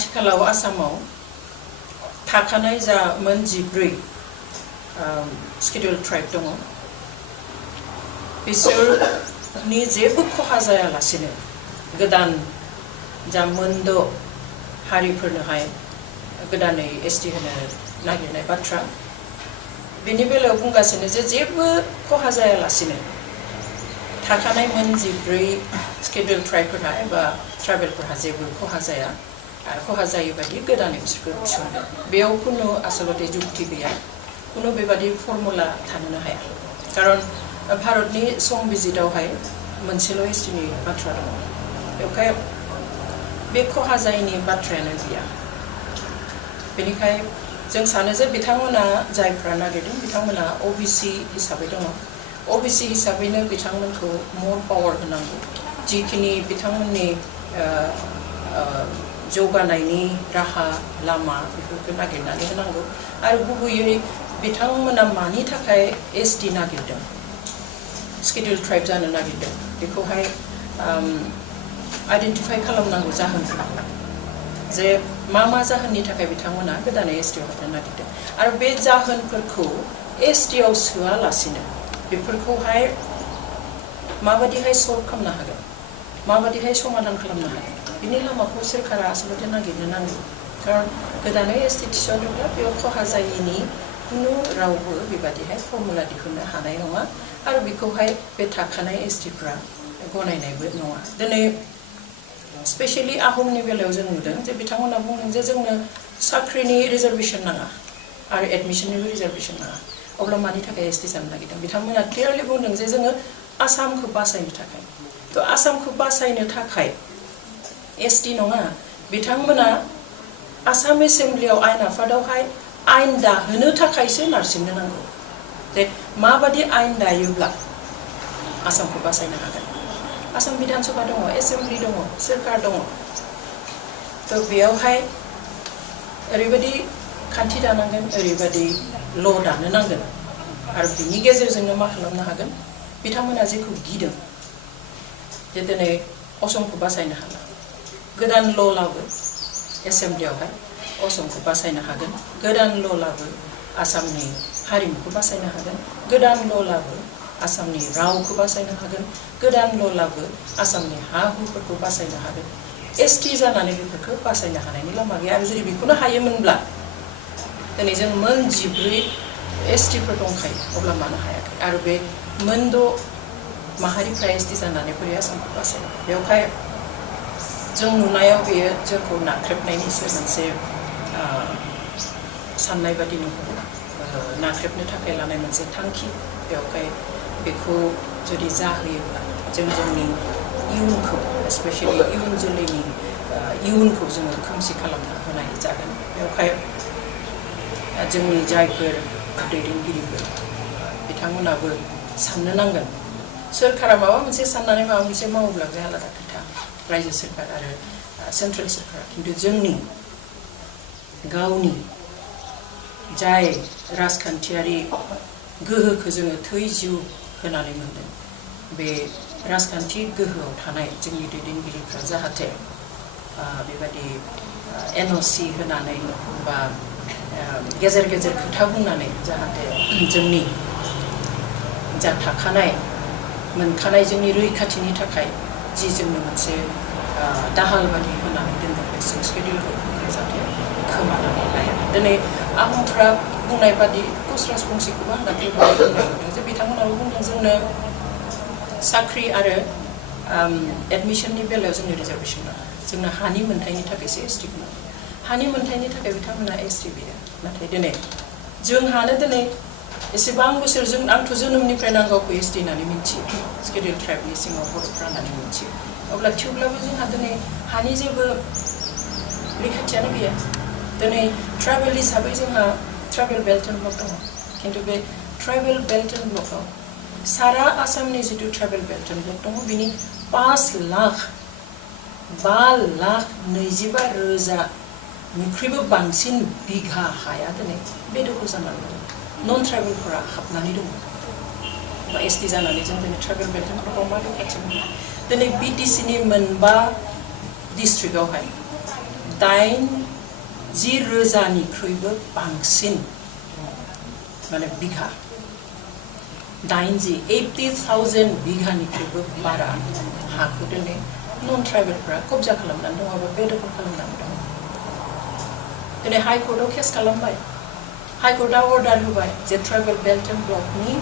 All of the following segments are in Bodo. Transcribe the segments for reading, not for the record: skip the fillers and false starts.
आथिखालाव आसामाव थाखानाय जा मोन 14 स्केड्युल ट्राइब दङ बिसोरनि जेबो खहा जायालासेनो गोदान जा मोनद' हारिफोरनोहाय गोदानै एसटि होनो नागिरनाय बाथ्रा बेनि बेलायाव बुंगासिनो जे जेबो खहा जायालासेनो थाखानाय मोन 14 स्केड्युल ट्राइबफोरहा एबा ट्राइबेलफोरहा जेबो खहा जाया आरो खहा जायै बायदि गोदानै बिसोरखौ थिसनदों बेयाव खुनु आसलते जुक्ति गैया खुनु बेबादि फर्मुला थानोनो हाया खारन भारतनि संबिजितावहाय मोनसेल' एसटिनि बाथ्रा दङ बेवहाय बे खहा जायैनि बाथ्रायानो गैया बेनिखाय जों सानो जे बिथांमोना जायफ्रा नागिरदों बिथांमोना ओबीसी हिसाबै दङ ओबीसी हिसाबैनो बिथांमोनखौ मोर पावार होनांगौ जिखिनि बिथांमोननि जौगानायनि राहा लामा बेफोरखौ नागिरनानै होनांगौ आरो गुबैयै बिथांमोना मानि थाखाय एसटि नागिरदों स्केड्युल ट्राइब जानो नागिरदों बेखौहाय आइडेन्टिफाइ खालामनांगौ जाहोनफोरखौ जे मा जाहोननि थाखाय बिथांमोना गोदानै एसटिआव हाबनो नागिरदों आरो बे जाहोनफोरखौ एसटिआव सोआलासिनो बेफोरखौहाय माबादिहाय सल्भ खालामनो हागोन माबादिहाय समाधान खालामनो हागोन बिनि लामाखौ सोरखारा आसलते नागिरनो नांगौ खारन गोदानै एसटि थिसनोब्ला बेयाव खहा जायैनि कुनु रावबो बेबादिहाय फर्मुला दिहुननो हानाय नङा आरो बेखौहाय बे थाखानाय एसटिफ्रा गनायनायबो नङा दिनै स्पेशली आहमनि बेलायाव जों नुदों जे बिथांमोना बुंदों जे जोंनो साख्रिनि रिजार्वेशन नाङा आरो एडमिशननिबो रिजार्वेशन नाङा अब्ला मानि थाखाय एसटि जानो नागिरदों बिथांमोना क्लियारलि बुंदों जे जोङो आसामखौ बासायनो थाखाय तो आसामखौ बासायनो थाखाय एसटि नङा बिथांमोना आसाम एसेम्ब्लियाव आयेन आफादावहाय आयेन दाहोनो थाखायसो नारसिननो नांगौ जे माबादि आयेन दायोब्ला आसामखौ बासायनो हागोन आसाम विधान सभा दङ एसेम्ब्लि दङ सोरखार दङ तो बेयावहाय ओरैबायदि खान्थि दानांगोन ओरैबायदि ल' दानो नांगोन आरो बिनि गेजेरजोंनो मा खालामनो हागोन बिथांमोना जेखौ गिदों जे दिनै असमखौ बासायनो हाला गोदान ल' लाबो एसेम्ब्लियावहाय असमखौ बासायनो हागोन गोदान ल' लाबो आसामनि हारिमुखौ बासायनो हागोन गोदान ल' लाबो आसामनि रावखौ बासायनो हागोन गोदान ल' लाबो आसामनि हा हुफोरखौ बासायनो हागोन एसटि जानानै बेफोरखौ बासायनो हानायनि लामा गैया आरो जुदि बेखौनो हायोमोनब्ला दिनै जों मोन 14 एसटिफोर दंखायो अब्ला मानो हायाखै आरो बे मोनद' माहारिफ्रा एसटि जानानै बोरै आसामखौ बासायनो बेवहाय जों नुनायाव बेयो जोंखौ नाख्रेबनायनिसो मोनसे साननाय बादि नुहुरो नाख्रेबनो थाखाय लानाय मोनसे थांखि बेवहाय बेखौ जुदि जाहोयोब्ला जों जोंनि इयुनखौ स्पेशली इयुन जोलैनि इयुनखौ जोङो खोमसि खालामना होनाय जागोन बेवहाय जोंनि जायफोर दैदेनगिरिफोर बिथांमोनाबो साननो नांगोन सोरखारा माबा मोनसे साननानै माबा मोनसे मावोब्ला बे आलादा खोथा रायजो सोरखार आरो सेन्ट्रेल सोरखारा खिन्थु जोंनि गावनि जाय राजखान्थियारि गोहोखौ जोङो थै जिउ होनानै मोनदों बे राजखान्थि गोहोआव थानाय जोंनि दैदेनगिरिफ्रा जाहाथे बेबायदि एनअसि होनानै बा गेजेर गेजेर खोथा बुंनानै जाहाथे जोंनि जा थाखानाय मोनखानाय जोंनि रैखाथिनि थाखाय जि जोंनो मोनसे दाहाल बादि होनानै दोनदों बे स्केड्युलखौ जाहाथे खोमानानै लाया दिनै आहमफ्रा बुंनाय बादि कुच राजबंशीखौबो आं दाख्लै बुंनाय नुदों जे बिथांमोनाबो बुंदों जोंनो साख्रि आरो एडमिशननि बेलायाव जोंनो रिजार्वेशन नाङा जोंनो हानि मोन्थायनि थाखायसो एसटिखौ नांगौ हानि मोन्थायनि थाखाय बिथांमोना एसटि गैया नाथाय दिनै जोंहानो दिनै एसेबां बोसोर जों आंथ' जोनोमनिफ्राय नांगौखौ एसटि होननानै मिन्थियो स्केड्युल ट्राइबनि सिङाव बर'फ्रा होननानै मिन्थियो अब्ला थेवब्लाबो जोंहा दिनै हानि जेबो रैखाथियानो गैया दिनै ट्राइबेल हिसाबै जोंहा ट्राइबेल बेल्ट एन्ड ब्लक दङ खिन्थु बे ट्राइबेल बेल्ट एन्ड ब्लकआव सारा आसामनि जितु ट्राइबेल बेल्ट एन्ड ब्लक दङ बिनि 5,25,000 बांसिन बिघा हाया दिनै बेदखल जानानै दङ नन ट्राइबेलफोरा हाबनानै दङ बा एसटि जानानै जों दिनै ट्राइबेल बेल्ट एन्ड ब्लकआव मा रैखाथि मोनो दिनै बिटिसिनि मोनबा डिस्ट्रिक्टआवहाय 80,000निख्रुइबो बांसिन माने बिघा 80,000 बिघानिख्रुइबो बारा हाखौ दिनै नन ट्राइबेलफोरा कब्जा खालामनानै दङ एबा बेदखल खालामनानै दङ दिनै हाइकर्टआव केस खालामबाय हाइकर्टआ अर्डार होबाय जे ट्राइबेल बेल्ट एन्ड ब्लकनि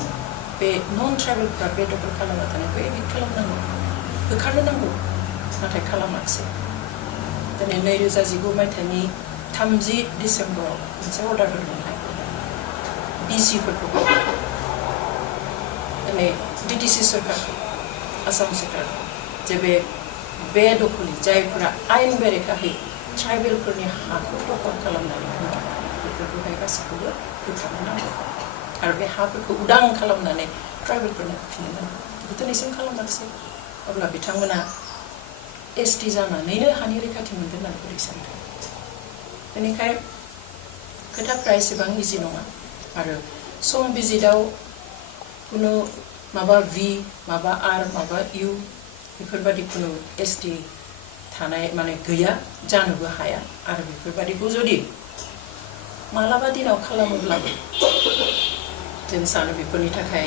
बे नन ट्राइबेलफोरा बेदखल खालामना थानायखौ एडिक्ट खालामनांगौ होखारनो नांगौ नाथाय खालामाखिसै दिनै 2019 मायथाइनि 30 डिसेम्बराव मोनसे अर्डार होदोंमोन हाइकर्टआ डिसिफोरखौ दिनै बिटिसि सरकारखौ आसाम सरकारखौ जे बे दखलि जायफोरा आयेन बेरेखायै ट्राइबेलफोरनि हाखौ दखल खालामनानै होनाय बेफोरखौहाय गासैखौबो होखारनो नांगौ आरो बे हाफोरखौ उदां खालामनानै ट्राइबेलफोरनो होफिननो नांगौ बेखौ दिनैसिम खालामाखिसै अब्ला बिथांमोना एसटि जानानैनो हानि रैखाथि मोनगोन होननानै बोरै सानदों बेनिखाय खोथाफ्रा एसेबां इजि नङा आरो सम बिजिदाव कुनु माबा भि माबा आर माबा इउ बेफोरबायदि कुनु एसटि थानाय माने गैया जानोबो हाया आरो बेफोरबायदिखौ जुदि मालाबा दिनाव खालामोब्लाबो जों सानो बेफोरनि थाखाय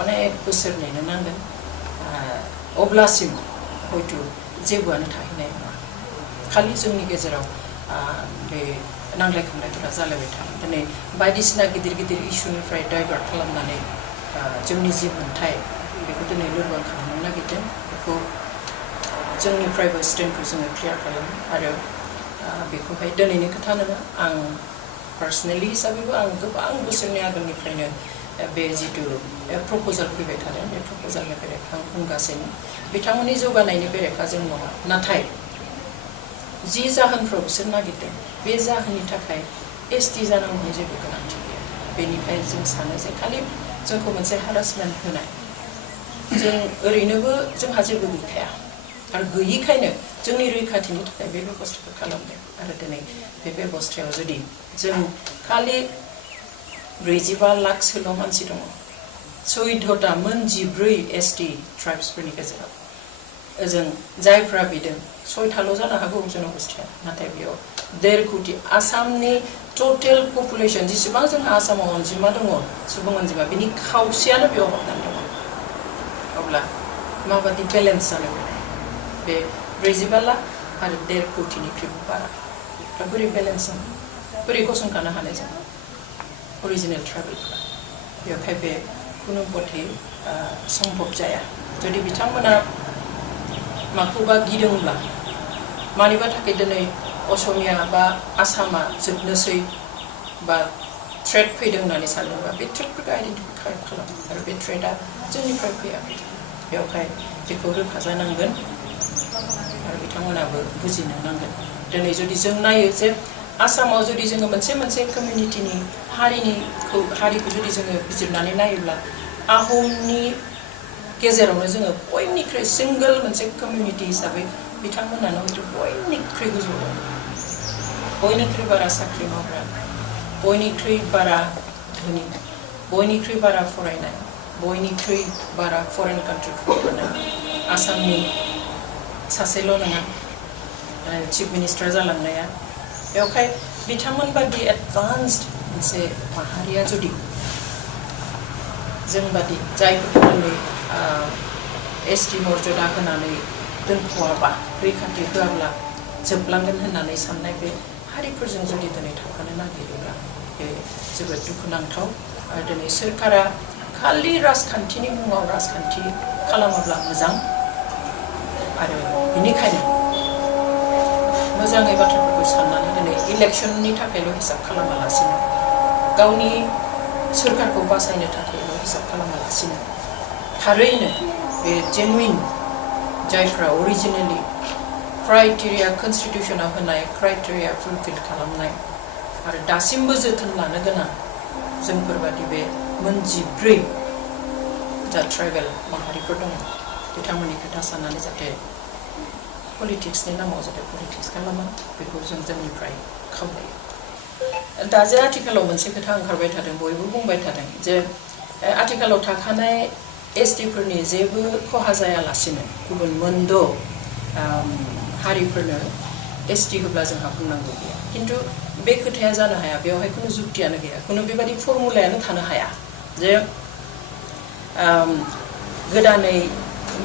अनेक बोसोर नेनो नांगोन अब्लासिम हयथ' जेबोआनो थाहैनाय नङा खालि जोंनि गेजेराव बे नांलाय खमलायफोरा जालायबाय थागोन दिनै बायदिसिना गिदिर गिदिर इस्युनिफ्राय डाइभार्ट खालामनानै जोंनि जि मोन्थाय बेखौ दिनै लोरबां खालामनो नागिरदों बेखौ जोंनिफ्रायबो स्टेन्डखौ जोङो क्लियार खालामो आरो बेखौहाय दिनैनि खोथा नङा आं पार्सनेलि हिसाबैबो आं गोबां बोसोरनि आगोलनिफ्रायनो बे जिथु प्रप'जाल फैबाय थादों बे प्रप'जालनि बेरेखा आं बुंगासिनो बिथांमोननि जौगानायनि बेरेखा जों नङा नाथाय जि जाहोनफ्राव बिसोर नागिरदों बे जाहोननि थाखाय एसटि जानांगौनि जेबो गोनांथि गैया बेनिखाय जों सानो जे खालि जोंखौ मोनसे हारासमेन्ट होनाय जों ओरैनोबो जोंहा जेबो गैखाया आरो गैयिखायनो जोंनि रैखाथिनि थाखाय बे बेबस्थाखौ खालामदों आरो दिनै बे बेबस्थायाव जुदि जों खालि 45 लाखसोल' मानसि दङ 14टा मोन 14 एसटि ट्राइब्सफोरनि गेजेराव ओजों जायफ्रा बिदों 6टाल' जानो हागौ जन'गोष्ठिया नाथाय बेयाव 1.5 कोटि आसामनि टटेल पपुलेसन जेसेबां जोंहा आसामाव अनजिमा दङ सुबुं अनजिमा बिनि खावसेयानो बेयाव हाबनानै दङ अब्ला माबादि बेलेन्स जानो बे 45 लाख आरो 1.5 कोटिनिख्रुइबो बारा दा बोरै बेलेन्स जानो बोरै गसंथानो हानाय जानो अरिजिनेल ट्राइबेलफ्रा बेवहाय बे खुनु पथै सम्भब जाया जुदि बिथांमोना माखौबा गिदोंब्ला मानिबा थाखाय दिनै असमिया बा आसामा जोबनोसै बा थ्रेट फैदों होननानै सानदोंबा बे थ्रेटफोरखौ आइडेन्टिफाइ खालाम आरो बे थ्रेटआ जोंनिफ्राय फैयाखै बेवहाय बेखौ रोखा जानांगोन आरो बिथांमोनाबो बुजिनो नांगोन दिनै जुदि जों नायो जे आसामाव जुदि जोङो मोनसे कमिउनिटिनि हारिखौ जुदि जोङो बिजिरनानै नायोब्ला आहमनि गेजेरावनो जोङो बयनिख्रुइ सिंगल मोनसे कमिउनिटि हिसाबै बिथांमोनानो हयथ' बयनिख्रुइ गोजौआव बयनिख्रुइ बारा साख्रि मावग्रा बयनिख्रुइ बारा धोनि बयनिख्रुइ बारा फरायनाय बयनिख्रुइ बारा फरेन कान्ट्रिफ्राव थानाय आसामनि सासेल' नङा चिफ मिनिस्टार जालांनाया बेवहाय बिथांमोन बादि एडभान्सड मोनसे माहारिया जुदि जों बादि जायफोरखौ दिनै एसटि मर्यादा होनानै दोनख'आबा रैखाथि होआब्ला जोबलांगोन होननानै साननाय बे हारिफोरजों जुदि दिनै थाफानो नागिरोब्ला बे जोबोद दुखुनांथाव आरो दिनै सोरखारा खालि राजखान्थिनि मुङाव राजखान्थि खालामोब्ला मोजां आरो बेनिखायनो मोजाङै बाथ्राफोरखौ साननानै दिनै इलेक्सननि थाखायल' हिसाब खालामालासिनो गावनि सोरखारखौ बासायनो थाखायल' हिसाब खालामालासिनो थारैनो बे जेनुइन जायफ्रा अरिजिनेलि क्राइटेरिया कनस्टिटिउसनाव होनाय क्राइटेरिया फुलफिल खालामनाय आरो दासिमबो जोथोन लानो गोनां जोंफोरबादि बे मोन 14 जा ट्राइबेल माहारिफोर दङ बिथांमोननि खोथा साननानै जाहाथे पलिटिक्सनि नामाव जाहाथे पलिटिक्स खालामा बेखौ जों जोंनिफ्राय खावलायो दा जे आथिखालाव मोनसे खोथा ओंखारबाय थादों बयबो बुंबाय थादों जे आथिखालाव थाखानाय एसटिफोरनि जेबो खहा जायालासिनो गुबुन मोनद' हारिफोरनो एसटी होब्ला जोंहा बुंनांगौ गैया किन्तु बे खोथाया जानो हाया बेवहाय कुनु जुक्तियानो गैया कुनु बेबादि फर्मुलायानो थानो हाया जे गोदानै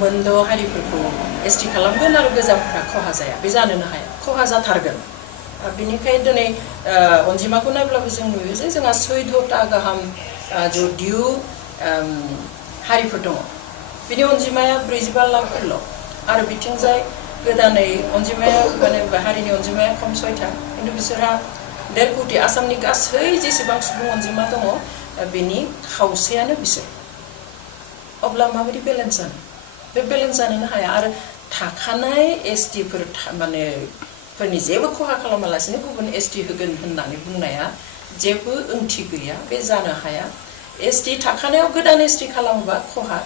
मोनद' हारिफोरखौ एसटी खालामगोन आरो गोजामफ्रा खहा जाया बे जानोनो हाया खहा जाथारगोन बिनिखाय दिनै अनजिमाखौ नायब्लाबो जों नुयो जे जोंहा 14टा गाहाम जदिउ हारिफोर दङ बिनि अनजिमाया 45 लाखफोरल' आरो बिथिंजाय गोदानै अनजिमाया माने हारिनि अनजिमाया खम 6था किन्तु बिसोरहा 1.5 कोटि आसामनि गासै जेसेबां सुबुं अनजिमा दङ बेनि खावसेयानो बिसोर अब्ला माबायदि बेलेन्स जानो बे बेलेन्स जानोनो हाया आरो थाखानाय एसटीफोर माने फोरनि जेबो खहा खालामालासिनो गुबुन एसटी होगोन होननानै बुंनाया जेबो ओंथि गैया बे जानो हाया एसटी थाखानायाव गोदान एसटी खालामोबा खहा